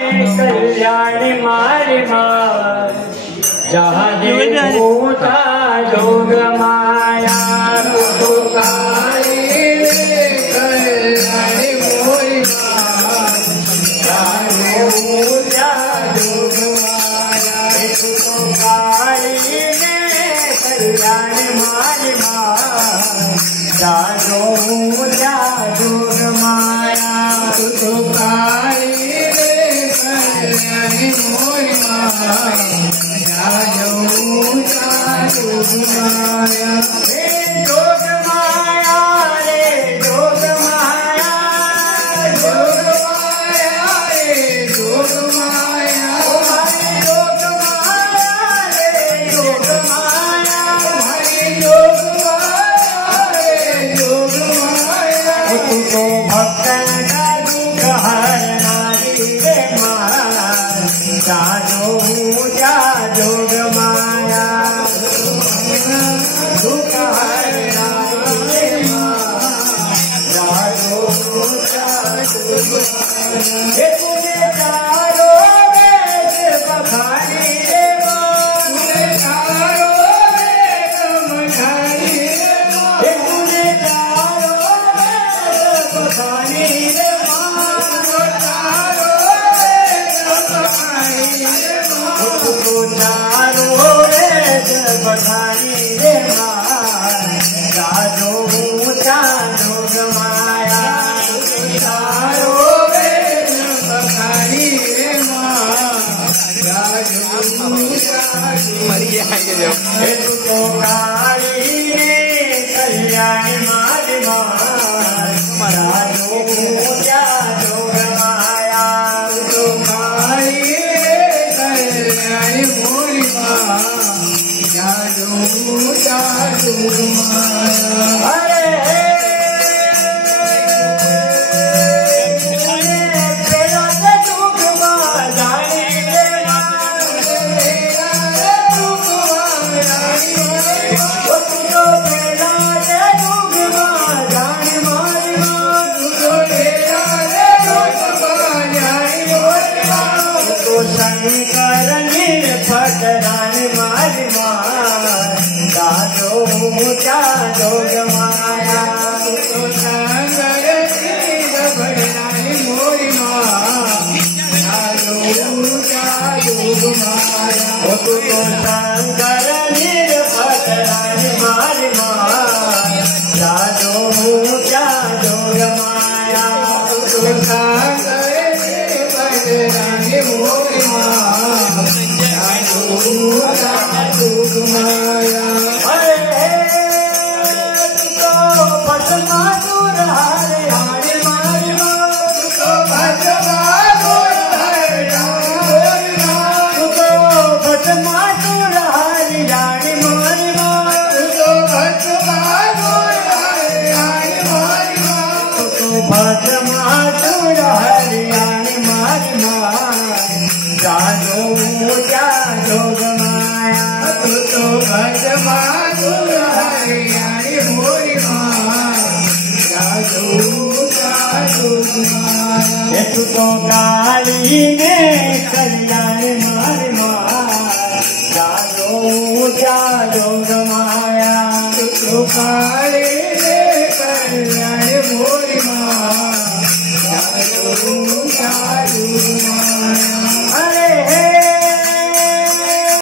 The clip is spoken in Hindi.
कल्याणी मारी माँ जहाँ देखो ता जोग माया तो काली कल्याणी मोरी माँ जहाँ देखो ता जोग माया तो काली कल्याणी मारी माँ जहाँ देखो ता जोग माया तो काली मोरी माया जोग माया रे जोग माया रे जोग माया जोग माया रे जोग माया हरे जोग माया रे जोग माया हरे जोग माया रे जोग माया तू तो भक्तन का दुख हरनारी रे माया जानो जा जोग माया दुख हरनारी रे माया जानो जा जोग माया तुझे चारो वेद बखानी रे माँ तुझे चारो वेद बखानी रे माँ तुझे चारो वेद बखानी रे माँ चारो वेद बखानी रे माँ तुझको चारो वेद बखानी रे माँ जानो ऊंचा जोग माया चारो वेद बखानी रे माँ जानो ऊंचा तुझको काली कल्याणी मारी माँ जानो ऊंचा जोग माया तो काली कल्याणी मोरी माँ जानो ऊंचा जोग माया शंकर निर्फट रानी मारी माँ जानो ऊंचा जोग माया तो शंकर निर्फट रानी मोरी माँ जानो ऊंचा जोग माया तो शंकर निर्फट रानी मारी माँ जानो ऊंचा जोग माया तो शंकर निर्फट रानी मोरी माँ जानो ऊंचा जोग माया तो भस्मा दूर हरे हरे मारी माँ तो भस्मा दूर हरे हरे माँ तो भस्मा दूर हरे हरे मारी माँ तो भस्मा दूर हरे हरे मारी माँ तो भस्मा दूर हरे हरे मारी माँ जानो ऊंचा जोग माया तो भस्मा दूर हरे हरे मोरी माँ जानो ऊंचा जोग माया तू तो काली ने